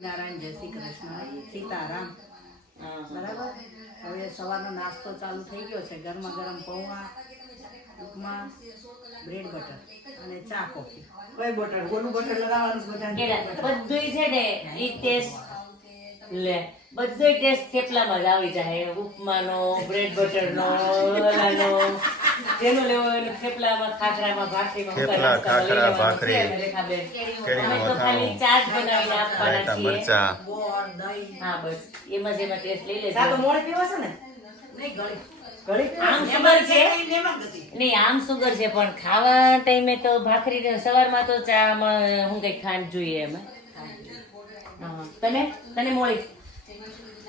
નારાયણ જય શ્રી કૃષ્ણ સીતારામ બરાબર હવે સવારનો નાસ્તો ચાલુ થઈ ગયો છે ગરમા ગરમ પૌવા ઉપમા બ્રેડ બટર અને ચા કોફી કઈ બટર કોનું બટર લગાવવાનું બધું છે ને ઈ ટેસ્ટ લે બધું ટેસ્ટ થેપલામાં જ આવી જાય ઉપમાનો બ્રેડ બટરનો ઓલાનો જેનો લેવો એનો થેપલામાં ખાખરામાં ભાખરીમાં થેપલા ખાખરા ભાખરી અમે તો ખાલી ચા જ બનાવીને આપવાના છીએ મરચા ગોળ દહીં હા બસ એમાં જ એમાં ટેસ્ટ લઈ ચા તો લેજો મોળી પીવો છે ને નહીં ગળી આમ સુગર છે નહીં આમ સુગર છે પણ ખાવા ટાઈમે તો ભાખરી સવારમાં તો ચામાં હું કઈ ખાંડ જોઈએ એમાં હા તને મોળી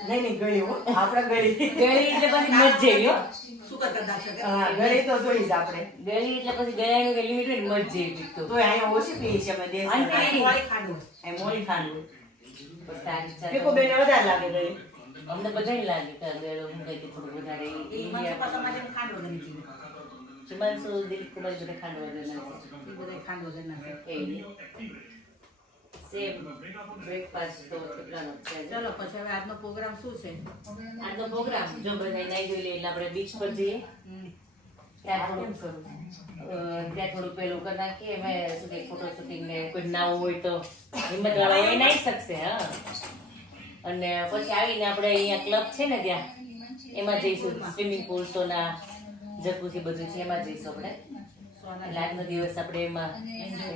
નહીં ગળી હો આપણે ગળી ગળી એટલે પછી મજ જેવી હો શું કરતા દાખલ હા, ગળી તો જોઈ જ આપણે. ગળી એટલે પછી ગળાનું કઈ લિમિટ હોય ને મજ જેવી તો તોય અહીંયા ઓછી પીએ છીએ અમે દેશી. અને પેલી મોળી ખાંડવું અહીં મોળી ખાંડવું. પછી તારી ચા પીકો બેને વધારે લાગે ગળી. અમને બધાને લાગે કે ગળો હું કઈ થોડું વધારે એ મને પાછા માટે ખાંડવો નથી સુમાનસુ દિલીપ કુમાર બધા ખાંડ વધારે નાખે એ બધા ખાંડવો છે ના એ સેમ બ્રેકફાસ્ટ તો થેપલાનો જ છે ચલો પછી હવે આજનો પ્રોગ્રામ શું છે આજનો પ્રોગ્રામ જો બધા નાઈ જોઈ લે એટલે આપણે બીચ પર જઈએ ત્યાં થોડું પેલું કરી નાખીએ મેં શું કે ફોટો શૂટિંગ ને કોઈ નાવું હોય તો હિંમત વાળા એ નાઈ શકશે હા અને પછી આવીને આપણે અહીંયા ક્લબ છે ને ત્યાં એમાં જઈશું સ્વિમિંગ પુલ સોના જકુસી બધું છે એમાં જઈશું આપણે એટલે આજનો દિવસ આપણે એમાં એન્જોય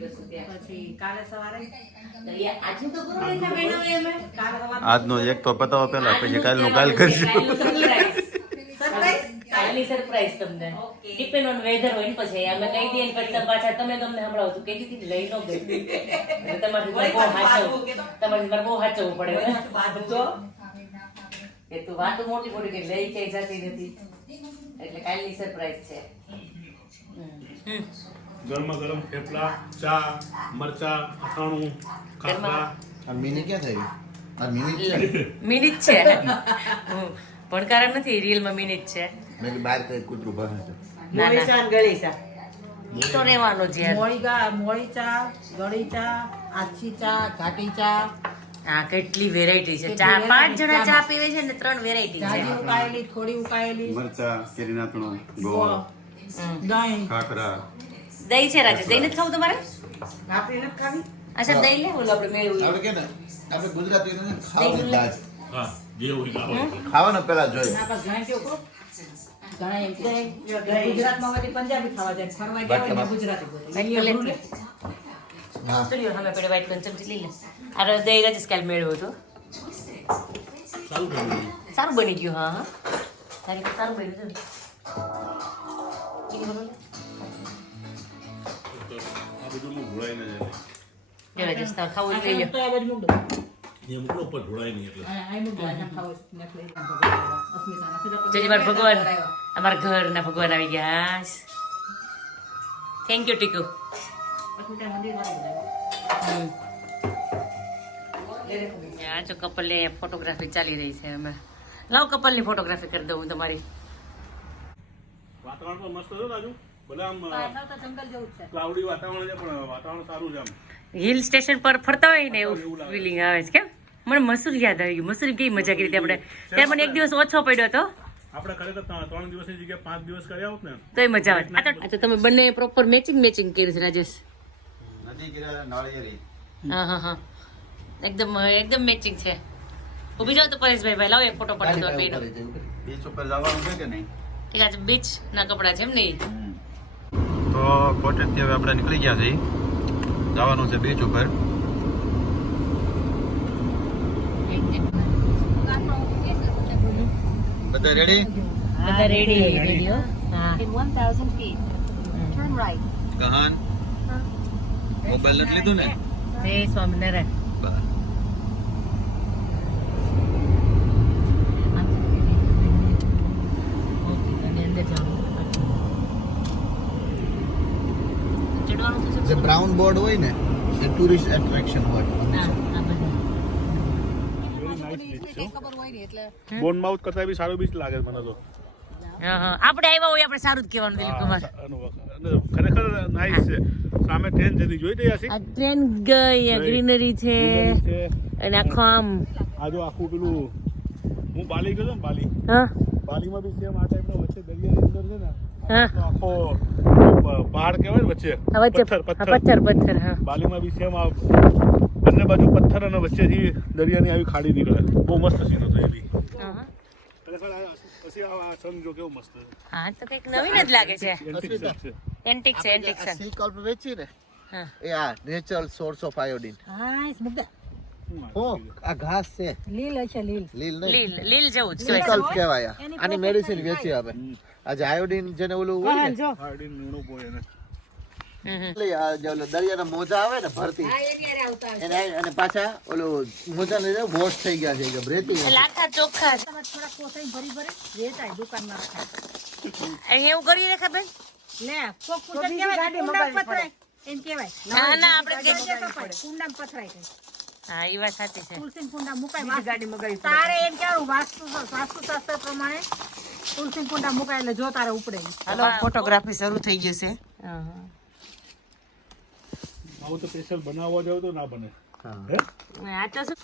કરશું ત્યાં પછી કાલે સવારે તો આજનું તો પૂરું નહીં થાય બેનો અમે કાલે સવારે આજનો એક તો પતાવો પેલા પછી કાલનું કાલ કરશું કાલની સરપ્રાઈઝ તમને ડિપેન્ડ ઓન વેધર હોય ને પછી અમે કહી દઈએ ને પછી તમે પાછા તમે તમને હમણાં તું કહેતી હતી લઈ નો ગઈ તમારે બહુ હાચવું તમારે બહુ હાચવવું પડે તો એ તું વાતો મોટી મોટી કે લઈ કઈ જતી નથી એટલે કાલની સરપ્રાઈઝ છે ગરમા ગરમ થેપલા ચા મરચા અથાણું ખાખરા આ મિની ક્યાં થઈ આ મિની મિનિટ છે પણ કારણ નથી રિયલમાં મિનિટ છે મેં બહાર કઈ કૂતરું ભાગે છે મોળી ચા ને ગળી ચા. ઈ તો રહેવાનું જ યાર મોળી ચા ગળી ચા આછી ચા ઘાટી ચા હા કેટલી વેરાયટી છે ચા 5 જણા ચા પીવે છે ને 3 વેરાયટી છે જાજી ઉકાયેલી થોડી ઉકાયેલી મરચા કેરી નાથણો ગોળ દહીં ખાખરા દહીં છે રાજે દહીં નથી ખાવું તમારે આપણી નથી ખાવી અચ્છા દહીં લે ઓલું આપણે મેળવું આપણે કે ને આપણે ગુજરાતીઓને ખાવાનું દાજ હા જે હોય ખાવા ખાવાનું પેલા જોઈએ ના બસ ઘણા કેવું કહો ઘણા એમ કે ગુજરાતમાં હોય પંજાબી ખાવા જાય ફરવા ગયા હોય ને ગુજરાતી બોલે અહીંયા ભૂલે. ચલ્યો હવે પેડે વાઈટ કન ચમચી લઈ લે આ દહીં રાજે કાલ મેળવ્યો હતો સારું કર્યું સારું બની ગયું હા હા તારી પાસે સારું બન્યું છે આ બધું ઢોળાઈ ના જાય રાજે તાર ખાવું જ લઈ લો તો આ બાજુ મૂક દો. એ મૂકલો ઉપર ઢોળાય નહીં એટલે અહીં મૂક દો. આમ ખાવું હોય. નાખ લઈ આમ ભગવાન. અસ્મિતાના સીધા જય મારા ભગવાન અમારા ઘરના ભગવાન આવી ગયા થેન્ક યુ ટીકુ અસ્મિતા મંદિર વાળા આ જો કપલની ફોટોગ્રાફી ચાલી રહી છે અમે લાવ કપલની ફોટોગ્રાફી કરી દઉં તમારી વાતાવરણ તો મસ્ત છે રાજુ ભલે આમ પાછળ તો જંગલ જેવું જ છે ક્લાઉડી વાતાવરણ છે પણ વાતાવરણ સારું છે આમ હિલ સ્ટેશન પર ફરતા હોય ને એવું ફિલિંગ આવે છે કેમ મને મસૂરી યાદ આવી ગયું મસૂરી કેવી મજા કરી હતી આપણે ત્યારે મને એક દિવસ ઓછો પડ્યો હતો આપણે ખરેખર 3 દિવસની જગ્યાએ 5 દિવસ કર્યા હોત ને તોય મજા આવે આ તો તમે બંને પ્રોપર મેચિંગ કર્યું છે રાજેશ નદી કિનારે નાળિયેરી હા હા હા એકદમ મેચિંગ છે ઉભી જાવ તો પરેશભાઈ ભાઈ લાવો એક ફોટો પાડી દો બેનો બીચ ઉપર જવાનું છે કે નહીં કે આજે બીચ ના કપડા છે એમ નહીં તો કોટેજથી હવે આપણે નીકળી ગયા છીએ જવાનું છે બીચ ઉપર બધા રેડી બધા રેડી હા In 1,000 feet, turn right. Kahan mobile નથી લીધું ને જય સ્વામિનારાયણ જે બ્રાઉન બોર્ડ હોય ને એ ટુરિસ્ટ એટ્રેક્શન હોય બોનમાઉથ કરતા બી સારો બીચ લાગે મને તો આપણે આવ્યા હોય આપણે સારું જ કહેવાનું દિલીપ કુમાર. ખરેખર નાઈસ છે. સામે ટ્રેન જતી જોઈ રહ્યા છે. આ ટ્રેન ગઈ, ગ્રીનરી છે અને આખો આમ આ જો આખું પેલું હું બાલી ગયો ને બાલી હા બાલીમાં બી સેમ આ ટાઈપનો વચ્ચે દરિયાની અંદર છે ને હા આખો પહાડ કહેવાય ને વચ્ચે વચ્ચે પથ્થર હા બાલીમાં બી સેમ આ બંને બાજુ પથ્થર અને વચ્ચેથી દરિયાની આવી ખાડી નીકળે. બહુ મસ્ત સીન હતો એ બી. ખરેખર પછી આ સન જો કેવું મસ્ત છે. હા તો કંઈક નવીન જ લાગે છે. એન્ટિક છે સી કલ્પ વેચી ને હા એ આ નેચરલ સોર્સ ઓફ આયોડિન. આ ઘાસ છે લીલ નહીં લીલ જેવું જ સી કલ્પ કહેવાય. આની મેડિસિન વેચી આવે. આજે આયોડિન જેને ઓલું હોય ને હાર્ડિન મીણું બોય એને એટલે આ જે ઓલો દરિયાના મોજા આવે ને ભરતી એને અને પાછા ઓલું મોજા ને વોશ થઈ ગયા છે કે બ્રેતી લાખા ચોખ્ખા અહીંયા એવું કરી રેખા બેન ના ના આપણે હા એ વાત સાચી છે. હાલો ફોટોગ્રાફી શરૂ થઈ જશે. આવું તો સ્પેશિયલ બનાવવા જાવ તો ના બને. આ તો શું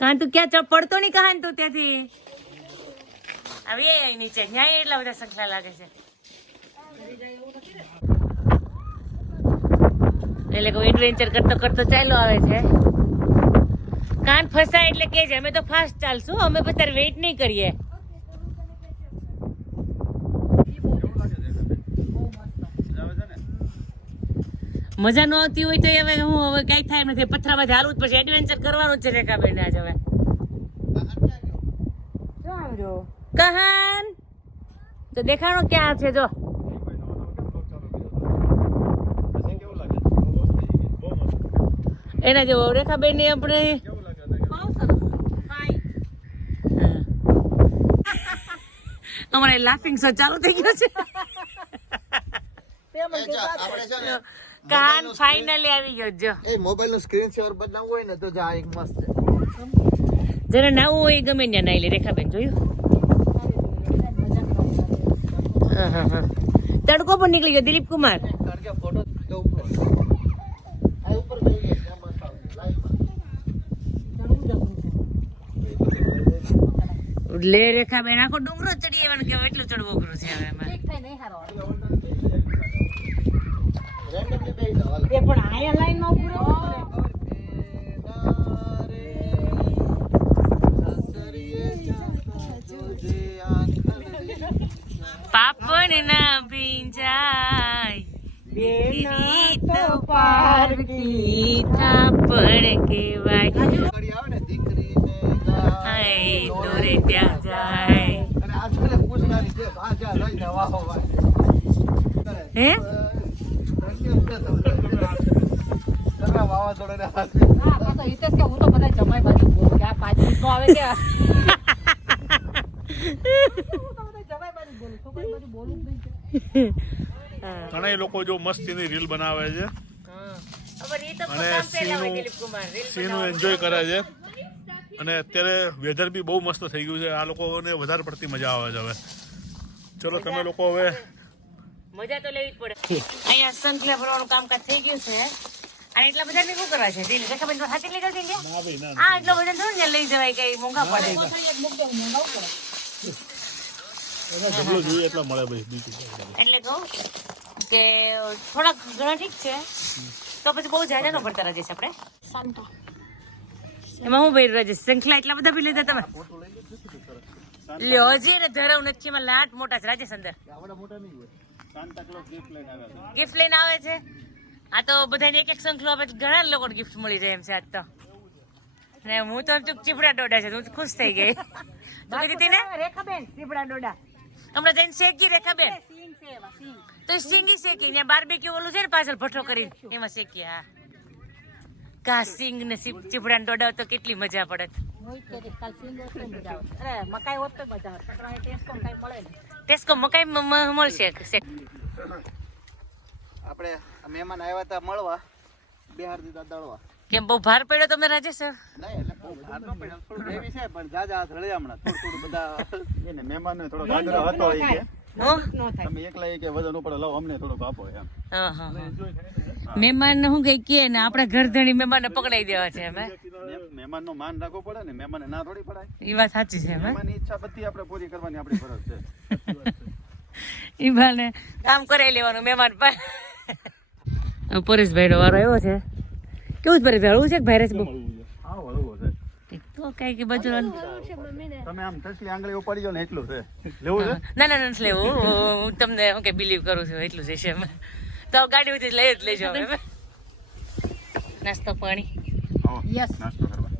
કાન તું ક્યાં પડતો નહીં કહાન તું ત્યાંથી આવી નીચે ન્યાય એટલા બધા સંખલા લાગે છે એટલે કોઈ એડવેન્ચર કરતો કરતો ચાલ્યો આવે છે. કાન ફસાય એટલે કે છે અમે તો ફાસ્ટ ચાલશું, અમે પછી વેઇટ નહીં કરીએ. મજા ન આવતી હોય તો હવે હું હવે કઈ થાય નથી, પથરામાંથી હાલવું જ પછી એડવેન્ચર કરવાનું જ છે રેખાબેન આજ. હવે કહાન તો દેખાણો ક્યાં છે જો એના જેવો રેખાબેન ને આપણે અમારે લાફિંગ શો ચાલુ થઈ ગયો છે. કાન ફાઇનલી આવી ગયો જો. એ મોબાઈલ નું સ્ક્રીન શેર બનાવવું હોય ને તો જા એક મસ્ત છે. જેને નાવું હોય એ ગમે ત્યાં નાઈ લે. રેખાબેન જોયું તડકો પણ નીકળી ગયો. દિલીપ કુમાર કારણ કે ફોટો તો ઉપર આ ઉપર ગઈ છે ત્યાં મસ્ત આવે લાઈવ લે રેખાબેન આખો ડુંગરો ચડી આવ્યો કે એટલું ચડવું અઘરું છે હવે એમાં. રેન્ડમલી બેહી જાવ હાલ. પણ આયા લાઈન માં ઉભું પાપણ ના ભીંજાય બેરી તો પારકી થાપણ કેવાય. ગાડી આવે ને દીકરી ને હાય દોરે ત્યાં જાય. અને આ છોલે પૂછનારી છે આ જા લઈ જા વાહો વાહ હે તમે વાવાઝોડા ને હાથ ઘણા લોકો જો મસ્તીની રીલ બનાવે છે અને સીનું એન્જોય કરે છે. અને અત્યારે વેધર બી બહુ મસ્ત થઈ ગયું છે. આ લોકોને વધારે પડતી મજા આવે છે. હવે ચલો તમે લોકો હવે મજા તો લેવી જ પડે. અહીંયા સંકલા ભરવાનું કામકાજ થઈ ગયું છે અને એટલા બધા ને શું કરવા છે? રેખાબેન તો હાથી લઈ જતી ના ભાઈ ના આ એટલો બધા થોડું ને લઈ જવાય કઈ મોંઘા પડે. ઢગલો જોઈએ એટલા મળે ભાઈ બીજું કઈ નહીં. એટલે કહું કે થોડાક ઘણા ઠીક છે તો પછી બહુ જાજા ન પડતા રાજેશ આપણે. એમાં હું ભાઈ રાજેશ શંખલા એટલા બધા બી લીધા તમે? લ્યો હજી ને ધરાવ નથી એમાં લાટ મોટા છે રાજેશ અંદર. ગિફ્ટ લઈને આવે છે. આ તો બધાને એક એક શંખલો આપે ઘણા લોકોને ગિફ્ટ મળી જાય એમ છે આજ તો. ને હું તો ચીપડા ડોડા છે હું ખુશ થઈ ગઈ. તો કીધી ને રેખાબેન ચીપડા ડોડા હમણાં જઈને શેકી રેખાબેન તો સિંગી શેકી ત્યાં બાર્બીક્યુ ઓલું છે ને પાછળ ભઠ્ઠો કરી એમાં શેકી. હા કા સિંગ ને ચીપડા ને ડોડા તો કેટલી મજા પડે. ટેસ્કો મકાઈ મળશે. આપણે મહેમાન આવ્યા હતા મળવા બિહાર દીધા દળવા. કેમ બહુ ભાર પડ્યો તમને રાજેશ? નહીં એટલે બહુ ભાર ન પડ્યો. થોડું heavy છે પણ જાજા હાથ રળ્યા હમણાં. થોડું બધા એને મહેમાનને થોડોક આગ્રહ હતો એ કે હો? તમે એકલા એ કે વજન ઉપર લાવો અમને થોડોક આપો એમ. હા હા મહેમાન હું કઈ કે ને આપણે ઘરધણી મહેમાનને પકડાઈ દેવા છે અમે. મહેમાનનું માન રાખવું પડે ને, મહેમાનને ના થોડી પડાય. એ વાત સાચી છે અમે. મહેમાનની ઈચ્છા બધી આપણે પૂરી કરવાની આપણી ફરજ છે. ઈ બાને કામ કરાવી લેવાનું મહેમાન પર. પરેશભાઈ નો વારો આવ્યો છે. કેવું છે પરેશભાઈ? હળવું છે કે ભાઈરસ બહુ? હા બરોબર છે. તો કઈ કે બધું તમે આમ તસલી આંગળી ઉપાડી જાઓ ને એટલું છે. લેવું છે? ના ના નથી લેવું. હું તમને હું કે બિલીવ કરું છું એટલું જ છે એમ. તો ગાડી ઉધી લઈ જ લેજો હવે. નાસ્તો પાણી આવો, યસ. નાસ્તો કરવા.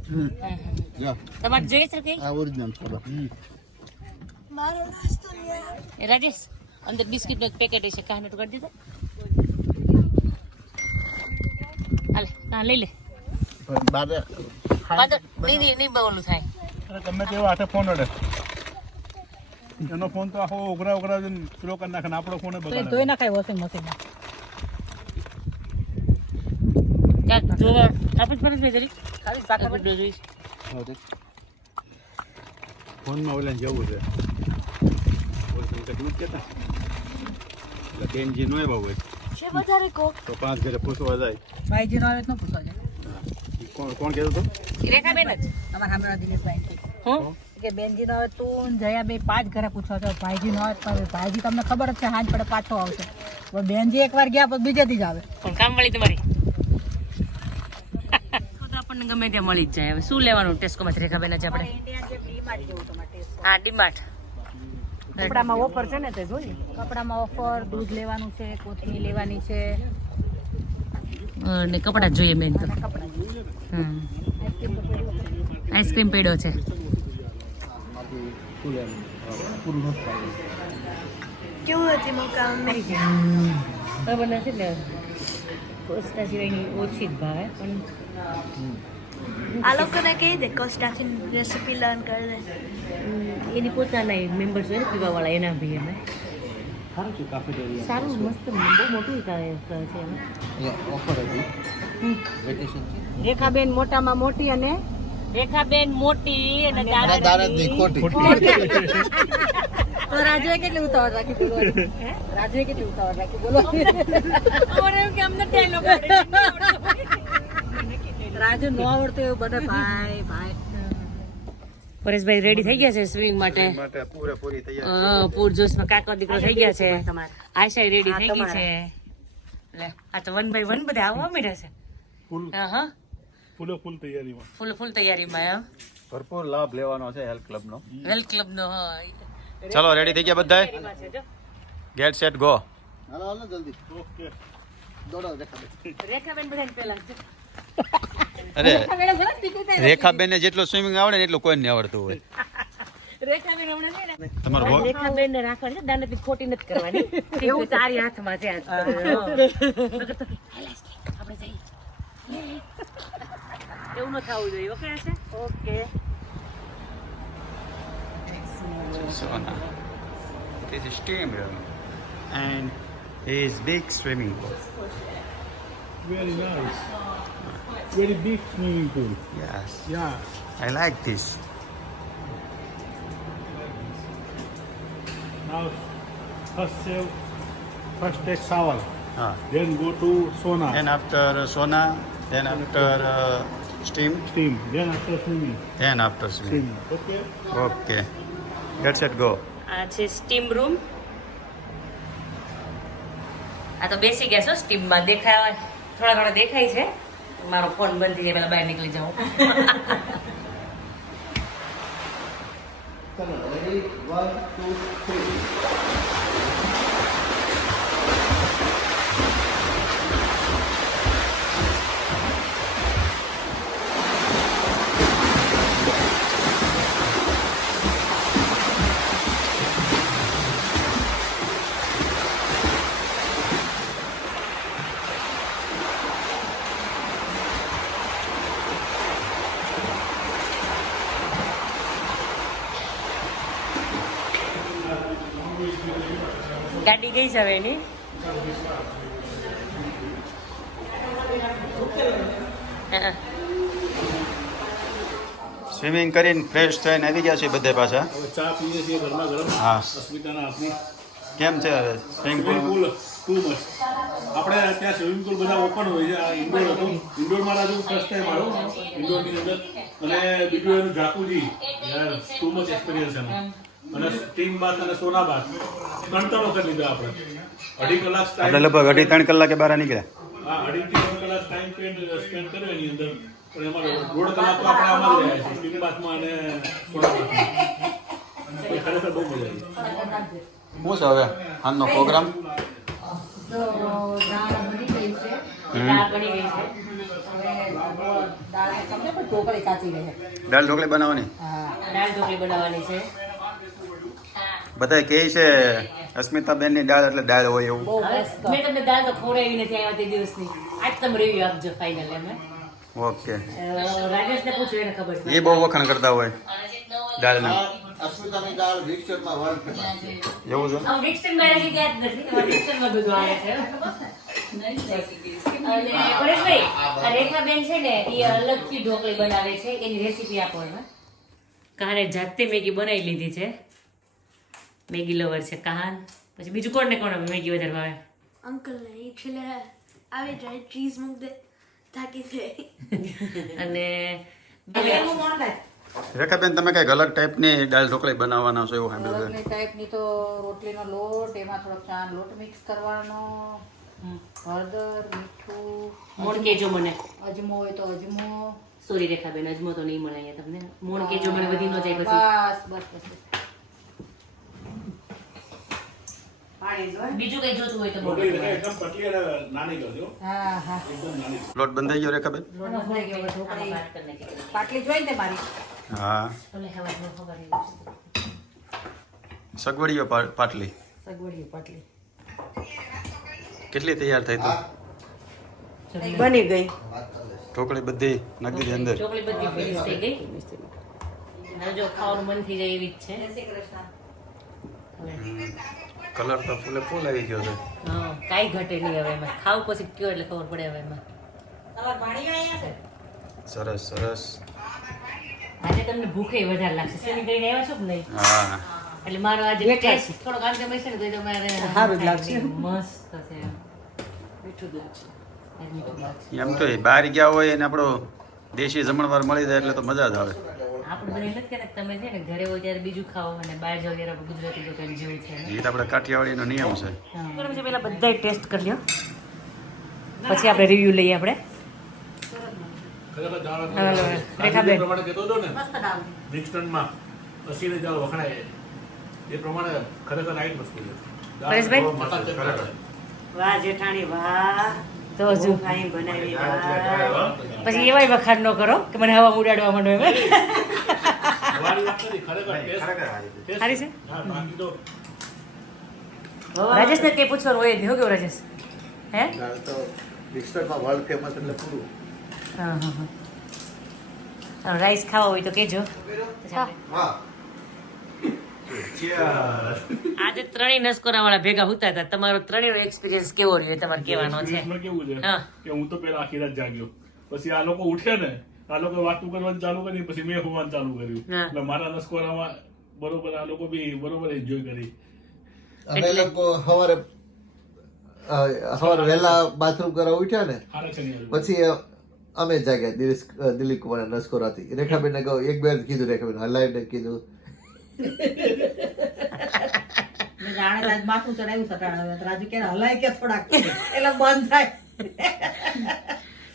જા તમારે જોઈએ છે કઈ? આ ઓરિજિનલ છે. એ રાજેશ અંદર બિસ્કિટ નું પેકેટ છે કાને તો કરી દીધો. હાલે હા લઈ લે. બાર પાદર નહીં બોલું થાય. અરે ગમે તેવો હાથે ફોન અડે. એનો ફોન તો આખો ઉઘરા ઉઘરા પેલો કરી નાખે ને આપણો ફોન બગાડે. ધોઈ નાખાય વોશિંગ મશીનમાં. ક્યાંક જોવા આપણે ફરજ નહીં કરી ખાલી સાકર વિડીયો જોઈશ. ફોનમાં ઓલા જવું છે. ઓલું તમે કંઈક નથી કહેતા? એટલે બેનજી નો આવ્યા હોય તો 5 ઘરે પૂછવા જાય. ભાઈજી નો આવે તો ન પૂછવા જાય. ઈ કોણ કહેતું હતું? રેખાબેન જ તમારા સામે દિનેશભાઈ હું કે બેનજી નો આવે તું ને જયા બે 5 ઘરે પૂછવા જાવ. ભાઈજી નો આવે તો ભાઈજી તમને ખબર જ છે હાંજ પડે પાછો આવશે. હવે બેનજી એકવાર ગયા પછી બીજેથી જ આવે. પણ કામ વાળી તમારી તો આપણને ગમે ત્યાં મળી જ જાય. હવે શું લેવાનું ટેસ્કોમાં રેખાબેન જ આપણે? હા ડીમાર્ટ. કપડામાં ઓફર છે ને તે જોઈએ. કપડામાં ઓફર, દૂધ લેવાનું છે, કોથમી લેવાની છે, ને કપડાં જ જોઈએ મેન તો. કપડા જોઈએ. આઈસ્ક્રીમ પેડો છે. બરાબર નથી ને કોસ્ટા સિવાયની ઓછી જ ભાવે પણ આ લોકોને કહી દે કોસ્ટાથી રેસીપી લર્ન કરી દે. એની પોતાના મેમ્બર્સ હોય ને પીવાવાળા એના બી અમે સારું છે કાફેટેરિયા. સારું મસ્ત બહુ મોટું છે એમાં. ઓફર હતી વેકેશન છે. રેખાબેન મોટામાં મોટી અને રેખાબેન મોટી અને દારાની ખોટી. તો રાજુએ કેટલી ઉતાવળ રાખી બોલવાની? રાજુએ કેટલી ઉતાવળ રાખી બોલવાની? રાજુ નો આવડતું એવું બને ભાઈ ભાઈ. પરેશભાઈ રેડી થઈ ગયા છે સ્વિમિંગ માટે. માટે પૂરેપૂરી તૈયાર. પૂરજોશમાં કાકો દીકરો થઈ ગયા છે. આશા રેડી થઈ ગઈ છે. લે આ તો 1 by 1 બધા આવવા માંડ્યા છે. ફૂલ હા ફૂલે ફૂલ તૈયારીમાં. ફૂલ તૈયારીમાં એમ. ભરપૂર લાભ લેવાનો છે હેલ્થ ક્લબનો. વેલ ક્લબ નો ચાલો રેડી થઈ ગયા બધા? Get set go. હાલો હાલો જલ્દી ઓકે. દોડો રેખાબેન. રેખાબેન બધા પેલા અરે રેખાબેનને જેટલું સ્વિમિંગ આવડે ને એટલું કોઈને નહીં આવડતું હોય. રેખાબેન હમણાં છે ને તમારો ભોગ રેખાબેન ને રાખવાની છે દાનતની ખોટી નથી કરવાની. એવું તારી હાથમાં છે આજ. આપણે જઈએ. એવું ન થવું જોઈએ. ઓકે છે okay. Sona. This is steam room and his big swimming pool. Very nice. Very big swimming pool. Yes, Yeah. I like this. Now first take shower. Then go to sauna. Then after sauna, then after steam, Steam. Then after swimming. then after swimming. Okay. Okay. Get set go. આ છે steam room. આ તો બેસી ગયા છો સ્ટીમમાં. દેખાય થોડા દેખાય છે. મારો ફોન બંધ થઈ જાય પેલા બહાર નીકળી જાઉં. ચલો રેડી 1 2 3. ગાડી ગઈ છે હવે એની. સ્વિમિંગ કરીને ફ્રેશ થઈને આવી ગયા છે બધે પાછા. હવે ચા પીએ છીએ ગરમા ગરમ હા. અસ્મિતાના હાથની. કેમ છે હવે સ્વિમિંગ સ્વિમિંગ પુલ? પુલ ટુ મચ. આપણે ત્યાં સ્વિમિંગ પુલ બધા ઓપન હોય છે. આ ઇન્ડોર હતો. ઇન્ડોરમાં રાજુ ફર્સ્ટ ટાઈમ આવ્યો ઇન્ડોરની અંદર. અને બીજું એનું જાકુજી યાર ટુ મચ એક્સપિરિયન્સ એનો. અને સ્ટીમ બાથ અને સોના બાથ 3 વખત લીધા આપણે. 2.5 કલાક આપણે ટાઈમ. લગભગ 2.5-3 કલાકે બહાર નીકળ્યા. હા, 2.5 થી 3 કલાક ટાઈમ સ્પેન્ડ કર્યો એની અંદર. પણ એમાં 1.5 કલાક તો આપણે આમાં જ રહ્યા છે સ્ટીમ બાથમાં અને સોના બાથમાં. ખરેખર બહુ મજા આવી. શું છે હવે આજનો પ્રોગ્રામ? તો દાળ બની ગઈ છે. દાળ બની ગઈ છે. હવે દાળ તમને પણ ઢોકળી કાચી રહે. દાળ ઢોકળી બનાવવાની. હા. દાળ ઢોકળી બનાવવાની છે. બધા કહે છે અસ્મિતાબેનની દાળ એટલે દાળ હોય એવું. બહુ હવે મસ્ત. મેં તમને દાળ તો ખવડાવી નથી આવ્યા તે દિવસની. આજ તમે રિવ્યુ આપજો ફાઇનલ એમ. ઓકે. રાજેશને પૂછ્યું એને ખબર છે. એ બહુ વખાણ કરતા હોય દાળના. અસ્મિતાની દાળ વિક્સરમાં વર્લ્ડ ફેમસ છે. એવું છે? આમ ડિક્શન માં હજી યાદ નથી. તમારે ડિક્શનમાં બધું આવે છે. અને પરેશભાઈ, આ રેખાબેન છે ને એ અલગથી ઢોકળી બનાવે છે. એની રેસીપી આપો એમાં. કહાને જાતે મેગી બનાવી લીધી છે. મેગી લવર છે કહાન. પછી બીજું કોણ ને કોણ મેગી વધારે ભાવે? અંકલ ને એ છેલ્લે આવે જાય ચીઝ મૂક દે થાકી જાય. અને એનું કોણ થાય? રેખાબેન તમે કઈક અલગ ટાઈપની દાળ ઢોકળી બનાવવાના છો એવું સાંભળ્યું છે. અલગની ટાઈપની તો રોટલીનો લોટ, એમાં થોડોક ચાનો લોટ મિક્સ કરવાનો, હળદર, મીઠું, મોણ કેજો મને. અજમો હોય તો અજમો. સોરી રેખાબેન, અજમો તો નહીં મળે અહીંયા તમને. મોણ કેજો મને બધી ન જાય પછી. બસ બસ બસ. પાણી જોઈએ? બીજું કઈ જોતું હોય તો બોલો. ઢોકળી એકદમ પતલી અને નાની કરજો. હા હા. એકદમ નાની. લોટ બંધાઈ ગયો રેખાબેન? લોટ થઈ ગયો. હવે ઢોકળી વાત કરી નાખી. પાટલી જોઈ ને મારી? હા. ઓલે હવારનો ખબર એ વસ્તુ. સગવડીઓ પાટલી સગવડિયું પાટલી કેટલી તૈયાર થઈ તો? બની ગઈ. ઢોકળી બધી નાખી દીધી અંદર. ચોકલી બધી ફિનિશ થઈ ગઈ. હવે જો ખાવાનું મન થઈ જાય એવી જ છે. જય શ્રી કૃષ્ણ. હવે કલર તો ફૂલે ફૂલ આવી ગયો છે. હા, કાંઈ ઘટે નહીં હવે એમાં. ખાવું પછી કયો એટલે ખબર પડે હવે એમાં. તમારા ભાણિયા અહીંયા છે? સરસ સરસ. આજે તમને ભૂખે વધારે લાગશે. સ્વિમિંગ કરીને આવ્યા છો કે નહીં? હા. એટલે મારો આજે ટેસ્ટ થોડોક આમ તેમ હશે ને તો એ તમારે સારું જ લાગશે. મસ્ત છે. મીઠું જ લાગશે. આજ મીઠું લાગશે. એમ તો એ બહાર ગયા હોય અને આપણો દેશી જમણવાર મળી જાય એટલે તો મજા જ આવે. આપણે બધા નથી કહેતા કે તમે છે ને ઘરે હોય ત્યારે બીજું ખાઓ અને બહાર જાઓ ત્યારે આપણે ગુજરાતી દુકાન જેવું છે. એ તો આપણે કાઠિયાવાડીનો નિયમ છે. બરાબર છે. પહેલા બધાય ટેસ્ટ કરી લ્યો પછી આપણે રિવ્યુ લઈએ આપણે. ખરેખર દાળ હાલો, રેખાબેન. જે પ્રમાણે કહેતો હતો ને મસ્ત દાળ. બ્રિક્સટનમાં 80 ની દાળ વખણાય એ પ્રમાણે ખરેખર રાઈટ વસ્તુ છે. દાળ પરેશભાઈ? બહુ મસ્ત છે ખરેખર. વાહ જેઠાણી વાહ. તો હજુ કાંઈ બનાવી વાહ. પછી એવાય વખાણ ન કરો કે મને હવા ઉડાડવા માંડો એમ. હવાની વાત નથી, ખરેખર ટેસ્ટ સારી છે? હા, બાકી તો રાજેશને કઈ પૂછવાનું હોય જ નહીં. હો કેવું રાજેશ? હે? દાળ તો વિક્સરમાં વર્લ્ડ ફેમસ એટલે પૂરું. હા હા હા. રાઈસ ખાવા હોય તો કેજો. હા. આજે ત્રણેય નસકોરા વાળા ભેગા હોતા હતા. તમારો ત્રણેયનો એક્સપિરિયન્સ કેવો રહ્યો એ તમારે કહેવાનો છે. એમાં કેવું છે હા. કે હું તો પેલા આખી રાત જાગ્યો, પછી આ લોકો ઉઠે ને, આ લોકો વાતું કરવાનું ચાલુ કરી, પછી મેં હોવાનું ચાલુ કર્યું. હા. એટલે મારા નસકોરામાં બરોબર આ લોકો બી બરોબર એન્જોય કરી. અમે લોકો સવારે વહેલા બાથરૂમ કરવા ઉઠ્યા ને સારા છે ને યાર. પછી અમે જાગ્યા દિલીપ કુમાર નસ્કોરાથી. રેખાબેનને કહું એક બે કીધું, રેખાબેન હલાવીને કીધું. મેં જાણે આજ માથું ચડાવ્યું સટાણા. રાજુ કે હલાય કે થોડાક એટલે બંધ થાય.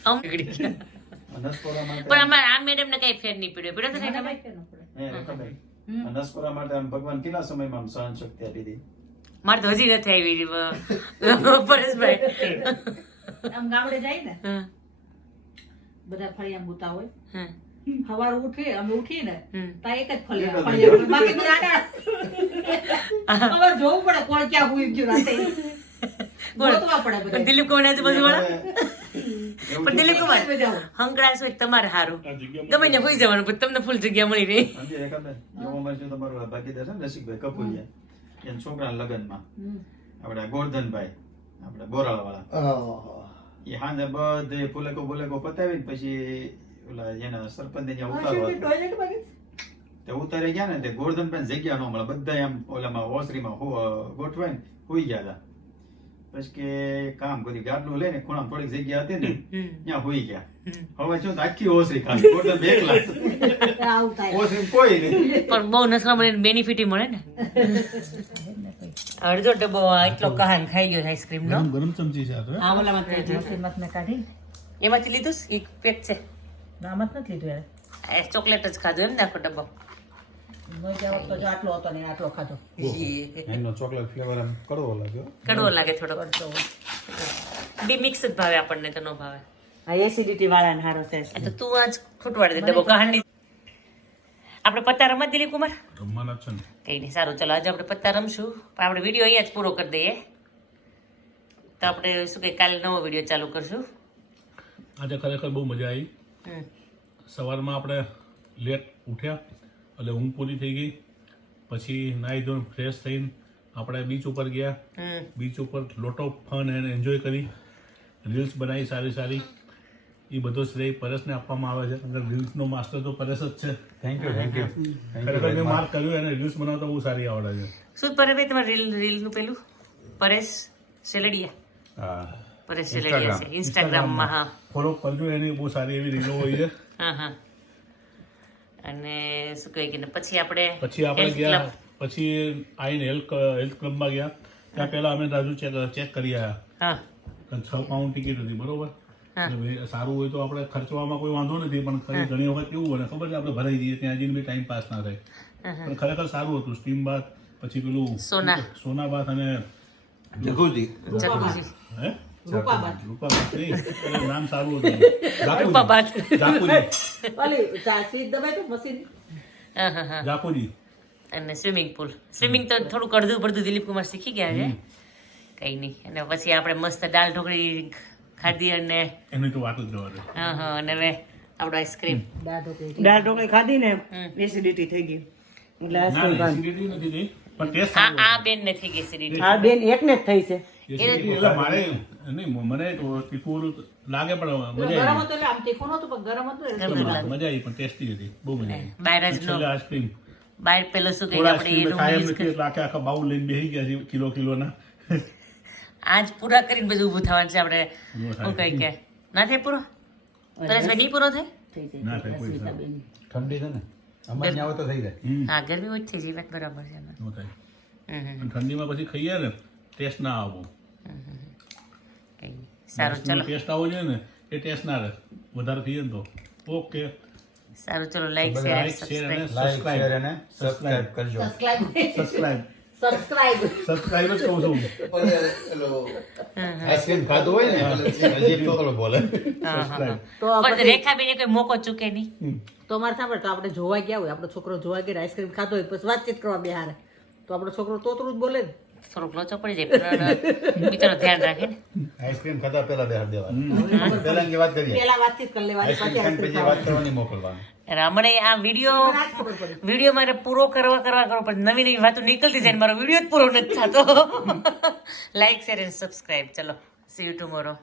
આમ નીકળી ગયા. પણ અમારે આ મેડમ ને કઈ ફેર નહીં પડ્યો. પડ્યો તો કઈ ખબર? નસકોરા માટે આમ ભગવાન કેટલા સમયમાં આમ સહન શક્તિ આપી દીધી? મારે તો હજી નથી આવી પરેશભાઈ. આમ ગામડે જાય ને હા, બધા ફળિયા બુતા હોય. હા. સવાર ઉઠી અમે ઉઠીએ ને હમ. ત્યાં એક જ ફળિયા બાકી બધા આડા. અમારે જોવું પડે કોણ ક્યાં હુઈ ગયું રાતે. ગોતવા પડે પણ બધા. દિલીપ કુમાર આજુબાજુ વાળા એવું પણ દિલીપ કુમાર જાઓ. હંકડાશ હોય તો તમારે સારું. આ જગ્યામાં ગમે ને હોઈ જવાનું પણ તમને ફૂલ જગ્યા મળી રહી. સમજી રેખાબેન, એવું અમારે જો તમારું આ ભાગીદાર છે ને રસિકભાઈ કપૂરિયા, એના છોકરાના લગ્નમાં હમ. આપણે ગોરધનભાઈ, આપણે બોરાળા વાળા, આહ. એ હાંજે બધે ફુલેકો પતાવીને પછી ઓલા એના સરપંચ ત્યાં ઉતારવા તે ઉતારી ગયા ને તે ગોરધન પણ જગ્યા ન મળે બધા એમ ઓલામાં ઓસરીમાં ગોઠવાય ને હુઈ ગયા હતા પછી કે કામ કરી ગાડલું લઈને ખૂણામાં થોડીક જગ્યા હતી ને ત્યાં હુઈ ગયા હવે શું આખી ઓસરી ખાલી ગોરધન એકલા આવું થાય ઓસરી કોઈ નહીં પણ બહુ નસલા મને બેનિફિટ મળે ને અડધો ડબ્બો એટલો કહાન ખાઈ ગયો આઈસ્ક્રીમ નો ગરમ ચમચી છે આ તો, હે? આ ઓલામાં મશીનમાં મેં કાઢી એમાંથી લીધું એક પેક છે નામત નથી લીધું યાર ચોકલેટ જ ખાધું એમ ને આખો ડબ્બો મોજા વખત જો આટલો હતો ને આટલો ખાધો એનો ચોકલેટ ફ્લેવર આમ કડવો લાગ્યો કડવો લાગે થોડો બી મિક્સ જ ભાવે આપણને તો ન ભાવે આ એસિડિટી વાળાને હારો છે તો તું આજ ખૂટવાડી દે ડબ્બો કહાની આપણે પત્તા રમત દિલીપ કુમાર રમવાના છે ને કઈ નહીં સારું ચલો આજે આપણે પત્તા રમશું પણ આપણે વિડીયો અહીંયા જ પૂરો કરી દઈએ તો આપણે શું કે કાલે નવો વિડીયો ચાલુ કરશું આજે ખરેખર બહુ મજા આવી હમ. સવારમાં આપણે લેટ ઉઠ્યા એટલે ઊંઘ પૂરી થઈ ગઈ પછી નાહી ધોઈને ફ્રેશ થઈને આપણે બીચ ઉપર ગયા હમ. બીચ ઉપર lot of fun and enjoy કરી રીલ્સ બનાવી સારી સારી એ બધો શ્રેય પરેશને આપવામાં આવે છે અંદર રીલ્સનો માસ્ટર તો પરેશ જ છે થેન્ક યુ ખરેખર મેં માર્ક કર્યું અને રીલ્સ બનાવતા બહુ સારી આવડે છે શું પરેશભાઈ તમારે રીલનું પેલું પરેશ સેલડિયા હા પરેશ સેલડિયા છે ઇન્સ્ટાગ્રામમાં હા ફોલો કરજો એની બહુ સારી એવી રીલો હોય છે હા હા અને શું કહે કે પછી આપણે પછી આપણે health ગયા club. પછી આવીને હેલ્થ ક્લબમાં ગયા ત્યાં પહેલા અમે રાજુ ચેક કરી આવ્યા હા 6 પાઉન્ડ ટિકિટ હતી બરોબર હા. એટલે સારું હોય તો આપણે ખર્ચવામાં કોઈ વાંધો નથી પણ ઘણી વખત કેવું હોય ને ખબર છે આપણે ભરાઈ જઈએ ત્યાં જઈને બી ટાઈમ પાસ ના થાય પણ ખરેખર સારું હતું સ્ટીમ બાથ પછી પેલું સોના બાથ અને જગુજી જગુજી હે રૂપાબાદ રૂપાબાથ નહીં એટલે નામ સારું હતું રૂપાબાદ. જાકુજી ઓલી સીટ દબાઈ તો મશીન હા હા હા જાકુજી અને સ્વિમિંગ પુલ સ્વિમિંગ તો થોડુંક અડધું પડધું દિલીપ કુમાર શીખી ગયા છે કઈ નહીં અને પછી આપણે મસ્ત દાળ ઢોકળી ખાધી અને એની તો વાત જ જવા દે હા હા અને હવે આપણો આઈસ્ક્રીમ દાળ ઢોકળી દાળ ઢોકળી ખાધી ને એસિડિટી થઈ ગઈ એટલે ના આઈસ્ક્રીમ ના ખાધી. acidity નથી થઈ પણ ટેસ્ટ આ બેન ને થઈ ગઈ સીડી આ બેન એકને જ થઈ છે એટલે મારે નહીં મને તીખું લાગે પણ મજા ગરમ આવી હતો એટલે આમ તીખું નહોતું પણ ગરમ હતું એટલે મજા આવી પણ ટેસ્ટી હતી બહુ મજા આવી બહાર જ છેલ્લે નો આઈસ્ક્રીમ બહાર પેલો શું કહે થોડા આપણે આઈસ્ક્રીમ એનું ખાય એમ use નથી એટલે આખા બાઉલ લઈને બેસી ગયા છે કિલોના આજ પૂરા કરીને બધું ઊભું થવાનું છે આપણે શું કહે કે ના થાય પૂરો પરેશભાઈ નહીં પૂરો થાય ના થાય કોઈ હિસાબ. ઠંડી છે ને અમારે ત્યાં આવે તો થઈ જાય હા ગરમી હોય જ થઈ જાય વાત બરાબર છે એમાં. ન થાય હમ હમ અને ઠંડીમાં પછી ખાઈએ ને ટેસ્ટ ના આવો કઈ નહીં. સારું ચલો ટેસ્ટ આવો જોઈએ ને એ ટેસ્ટ ના રહે વધારે ખાઈએ ને તો ઓકે સારું ચલો લાઈક શેર લાઈક શેર અને લાઈક શેર સબસ્ક્રાઇબ અને સબસ્ક્રાઇબ કરજો સબસ્ક્રાઇબ સબસ્ક્રાઇબ જ કહું છું આઈસ્ક્રીમ ખાધું હોય ને હજી તો બોલે સબસ્ક્રાઇબ તો પણ રેખાબેને કોઈ મોકો ચૂકે નહીં તો અમારે સાંભળ તો આપણે જોવા ગયા હોય આપણો છોકરો જોવા ગયા આઈસ્ક્રીમ ખાતો હોય પછી વાતચીત કરવા બેહારે તો આપણો છોકરો તોતરું જ બોલે ને થોડોક લોચો પડી જાય પણ બિચારો ધ્યાન રાખે ને આઈસ્ક્રીમ ખાતા પહેલા બેહાર દેવાનું પહેલા એની વાત કરીએ પેલા વાતચીત કરી લેવાની પછી આઈસ્ક્રીમ ખાઈને પછી વાત કરવાની મોકલવાની હમણે આ વિડીયો મારે પૂરો કરવા પણ નવી નવી વાતો નીકળતી જાય ને મારો વિડીયો જ પૂરો નથી થતો લાઈક શેર એન્ડ સબસ્ક્રાઇબ ચલો સી યુ ટુમોરો